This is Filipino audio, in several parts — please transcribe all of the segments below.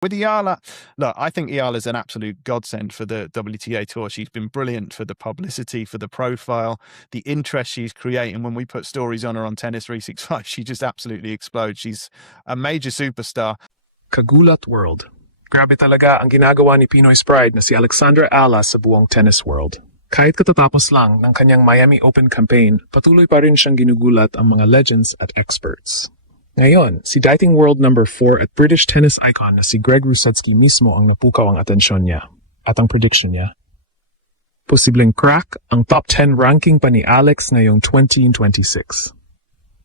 With Iala, look, I think Iala's an absolute godsend for the WTA Tour. She's been brilliant for the publicity, for the profile, the interest she's creating. When we put stories on her on Tennis 365, she just absolutely explodes. She's a major superstar. Kagulat World. Grabe talaga ang ginagawa ni Pinoy's Pride na si Alexandra Alas sa buong tennis world. Kahit katatapos lang ng kanyang Miami Open campaign, patuloy pa rin siyang ginugulat ang mga legends at experts. Ngayon, si dating world number 4 at British tennis icon na si Greg Rusedski mismo ang napukaw ang atensyon niya. At ang prediction niya, posibleng crack ang top 10 ranking pa ni Alex ngayong 2026.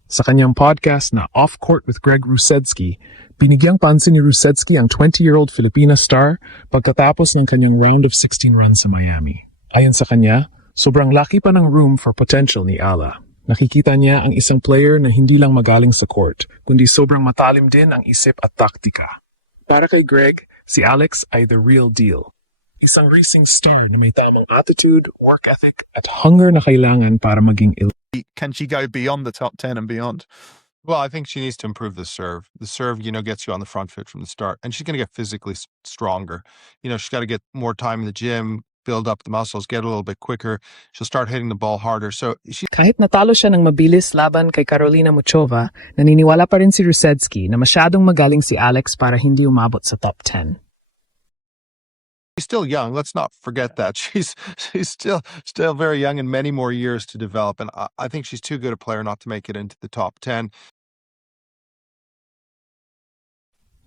Sa kanyang podcast na Off Court with Greg Rusedski, binigyang pansin ni Rusedski ang 20-year-old Filipina star pagkatapos ng kanyang round of 16 runs sa Miami. Ayon sa kanya, sobrang laki pa ng room for potential ni Ala. Nakikita niya ang isang player na hindi lang magaling sa court, kundi sobrang matalim din ang isip at taktika. Para kay Greg, si Alex ay the real deal. Isang racing star na may tamang attitude, work ethic, at hunger na kailangan para maging elite. Can she go beyond the top 10 and beyond? Well, I think she needs to improve the serve. The serve, gets you on the front foot from the start. And she's going to get physically stronger. She's got to get more time in the gym, build up the muscles, get a little bit quicker. She'll start hitting the ball harder. So Kahit natalo siya ng mabilis laban kay Karolina Muchova, naniniwala pa rin si Rusedski na masyadong magaling si Alex para hindi umabot sa top 10. she's still young. Let's not forget that. She's still very young and many more years to develop. And I think she's too good a player not to make it into the top 10.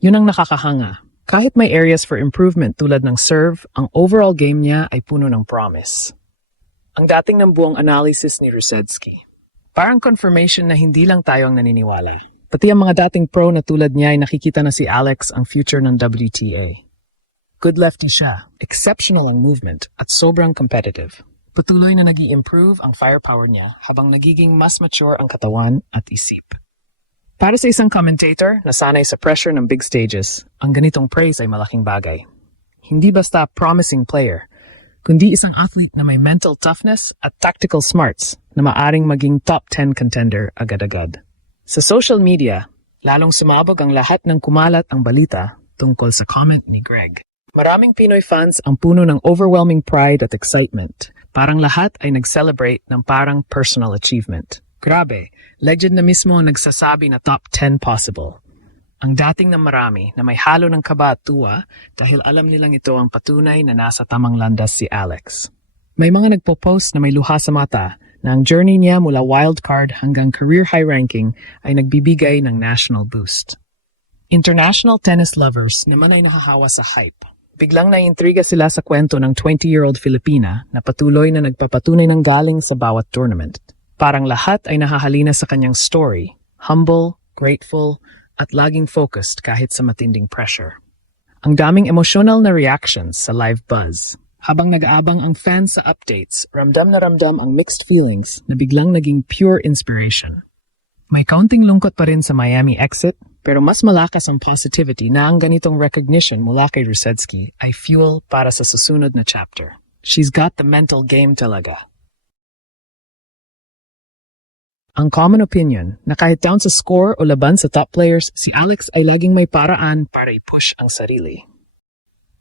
Yun ang nakakahanga. Kahit may areas for improvement tulad ng serve, ang overall game niya ay puno ng promise. Ang dating ng buong analysis ni Rusedski. Parang confirmation na hindi lang tayo ang naniniwala. Pati ang mga dating pro na tulad niya ay nakikita na si Alex ang future ng WTA. Good lefty siya, exceptional ang movement, at sobrang competitive. Patuloy na nag-i-improve ang firepower niya habang nagiging mas mature ang katawan at isip. Para sa isang commentator na sanay sa pressure ng big stages, ang ganitong praise ay malaking bagay. Hindi basta promising player, kundi isang athlete na may mental toughness at tactical smarts na maaring maging top 10 contender agad-agad. Sa social media, lalong sumabog ang lahat ng kumalat ang balita tungkol sa comment ni Greg. Maraming Pinoy fans ang puno ng overwhelming pride at excitement. Parang lahat ay nag-celebrate ng parang personal achievement. Grabe, legend na mismo ang nagsasabi na top 10 possible. Ang dating ng marami na may halo ng kaba at tuwa dahil alam nilang ito ang patunay na nasa tamang landas si Alex. May mga nagpo-post na may luha sa mata na ang journey niya mula wildcard hanggang career high ranking ay nagbibigay ng national boost. International tennis lovers naman ay nahahawa sa hype. Biglang naiintriga sila sa kwento ng 20-year-old Filipina na patuloy na nagpapatunay ng galing sa bawat tournament. Parang lahat ay nahahalina sa kanyang story, humble, grateful, at laging focused kahit sa matinding pressure. Ang daming emotional na reactions sa live buzz. Habang nag-aabang ang fans sa updates, ramdam na ramdam ang mixed feelings na biglang naging pure inspiration. May kaunting lungkot pa rin sa Miami exit, pero mas malakas ang positivity na ang ganitong recognition mula kay Rusedski ay fuel para sa susunod na chapter. She's got the mental game talaga. Ang common opinion na kahit down sa score o laban sa top players, si Alex ay laging may paraan para i-push ang sarili.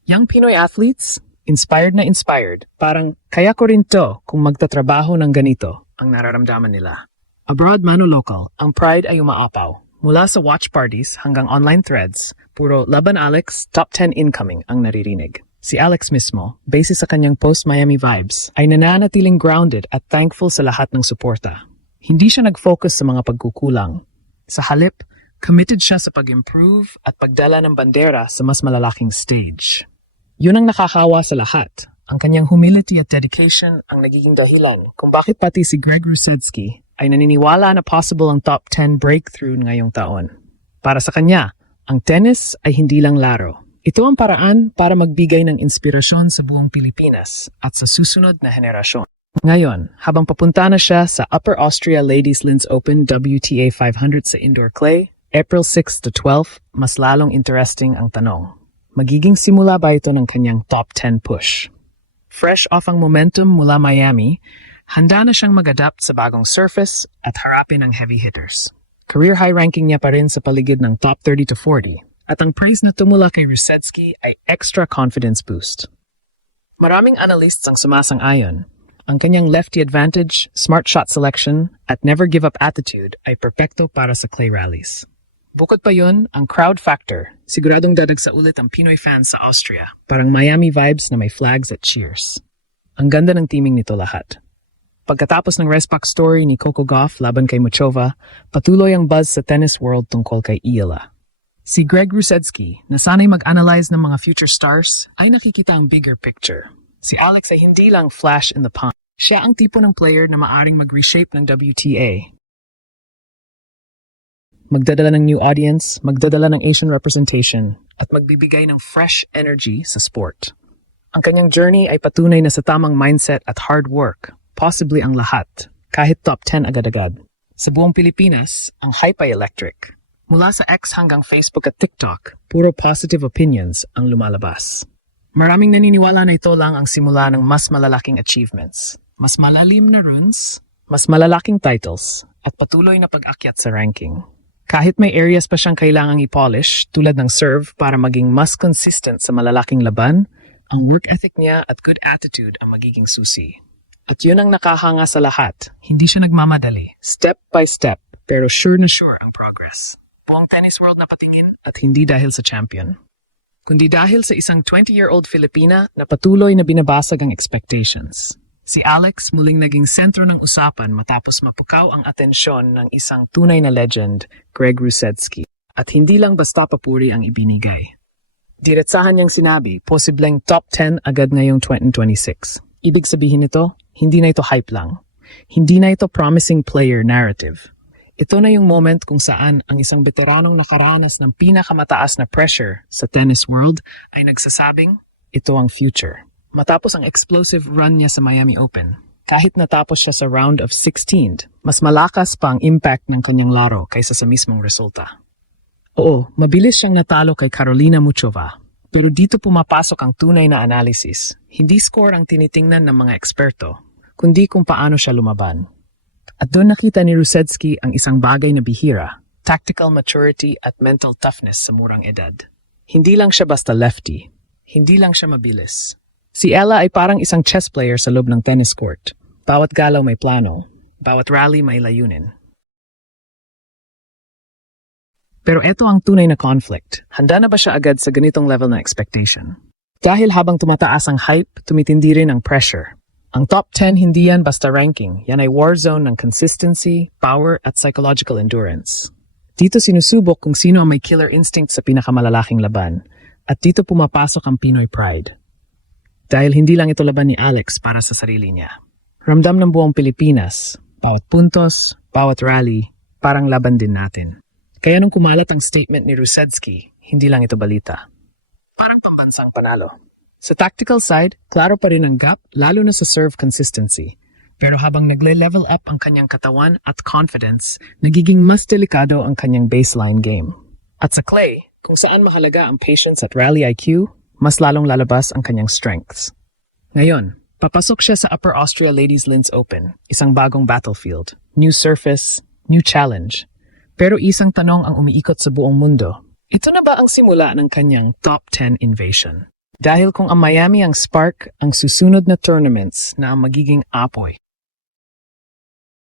Young Pinoy athletes, inspired na inspired, parang kaya ko rin to kung magtatrabaho ng ganito ang nararamdaman nila. Abroad man o local, ang pride ay umaapaw. Mula sa watch parties hanggang online threads, puro laban Alex, top 10 incoming ang naririnig. Si Alex mismo, base sa kanyang post-Miami vibes, ay nananatiling grounded at thankful sa lahat ng suporta. Hindi siya nag-focus sa mga pagkukulang. Sa halip, committed siya sa pag-improve at pagdala ng bandera sa mas malalaking stage. Yun ang nakakawa sa lahat. Ang kanyang humility at dedication ang nagiging dahilan kung bakit pati si Greg Rusedski ay naniniwala na possible ang top 10 breakthrough ngayong taon. Para sa kanya, ang tennis ay hindi lang laro. Ito ang paraan para magbigay ng inspirasyon sa buong Pilipinas at sa susunod na henerasyon. Ngayon, habang papunta na siya sa Upper Austria Ladies Linz Open WTA 500 sa indoor clay, April 6 to 12, mas lalong interesting ang tanong. Magiging simula ba ito ng kanyang top 10 push? Fresh off ang momentum mula Miami, handa na siyang mag-adapt sa bagong surface at harapin ang heavy hitters. Career high ranking niya pa rin sa paligid ng top 30 to 40 At ang praise na tumula kay Rusetsky ay extra confidence boost. Maraming analysts ang sumasang-ayon. Ang kanyang lefty advantage, smart shot selection, at never give up attitude ay perpekto para sa clay rallies. Bukod pa yun, ang crowd factor, siguradong dadagsa ulit ang Pinoy fans sa Austria, parang Miami vibes na may flags at cheers. Ang ganda ng teaming nito lahat. Pagkatapos ng Respak story ni Coco Gauff laban kay Muchova, patuloy ang buzz sa tennis world tungkol kay Iala. Si Greg Rusetsky, na sanay mag-analyze ng mga future stars, ay nakikita ang bigger picture. Si Alex ay hindi lang flash in the pan. Siya ang tipo ng player na maaring mag-reshape ng WTA. Magdadala ng new audience, magdadala ng Asian representation, at magbibigay ng fresh energy sa sport. Ang kanyang journey ay patunay na sa tamang mindset at hard work, possibly ang lahat, kahit top 10 agad-agad. Sa buong Pilipinas, ang hype ay electric. Mula sa X hanggang Facebook at TikTok, puro positive opinions ang lumalabas. Maraming naniniwala na ito lang ang simula ng mas malalaking achievements, mas malalim na runs, mas malalaking titles, at patuloy na pag-akyat sa ranking. Kahit may areas pa siyang kailangang i-polish tulad ng serve para maging mas consistent sa malalaking laban, ang work ethic niya at good attitude ang magiging susi. At yun ang nakahanga sa lahat. Hindi siya nagmamadali. Step by step, pero sure na sure ang progress. Buong tennis world na patingin at hindi dahil sa champion, kundi dahil sa isang 20-year-old Filipina na patuloy na binabasag ang expectations. Si Alex muling naging sentro ng usapan matapos mapukaw ang atensyon ng isang tunay na legend, Greg Rusetsky. At hindi lang basta papuri ang ibinigay. Diretsahan niyang sinabi, posibleng top 10 agad ngayong 2026. Ibig sabihin nito, hindi na ito hype lang. Hindi na ito promising player narrative. Ito na yung moment kung saan ang isang veteranong nakaranas ng pinakamataas na pressure sa tennis world ay nagsasabing, ito ang future. Matapos ang explosive run niya sa Miami Open, kahit natapos siya sa round of 16, mas malakas pa ang impact ng kanyang laro kaysa sa mismong resulta. Oo, mabilis siyang natalo kay Karolina Muchova, pero dito pumapasok ang tunay na analysis. Hindi score ang tinitingnan ng mga eksperto, kundi kung paano siya lumaban. At doon nakita ni Rusetsky ang isang bagay na bihira, tactical maturity at mental toughness sa murang edad. Hindi lang siya basta lefty. Hindi lang siya mabilis. Si Ella ay parang isang chess player sa loob ng tennis court. Bawat galaw may plano, bawat rally may layunin. Pero eto ang tunay na conflict. Handa na ba siya agad sa ganitong level na expectation? Dahil habang tumataas ang hype, tumitindi rin ang pressure. Ang top 10 hindi yan basta ranking. Yan ay war zone ng consistency, power at psychological endurance. Dito sinusubok kung sino ang may killer instinct sa pinakamalalaking laban. At dito pumapasok ang Pinoy pride. Dahil hindi lang ito laban ni Alex para sa sarili niya. Ramdam ng buong Pilipinas, bawat puntos, bawat rally, parang laban din natin. Kaya nung kumalat ang statement ni Rusetsky, hindi lang ito balita. Parang pambansang panalo. Sa tactical side, klaro pa rin ang gap, lalo na sa serve consistency. Pero habang nagle-level up ang kanyang katawan at confidence, nagiging mas delikado ang kanyang baseline game. At sa clay, kung saan mahalaga ang patience at rally IQ, mas lalong lalabas ang kanyang strengths. Ngayon, papasok siya sa Upper Austria Ladies Linz Open, isang bagong battlefield, new surface, new challenge. Pero isang tanong ang umiikot sa buong mundo. Ito na ba ang simula ng kanyang top 10 invasion? Dahil kung ang Miami ang spark, ang susunod na tournaments na ang magiging apoy.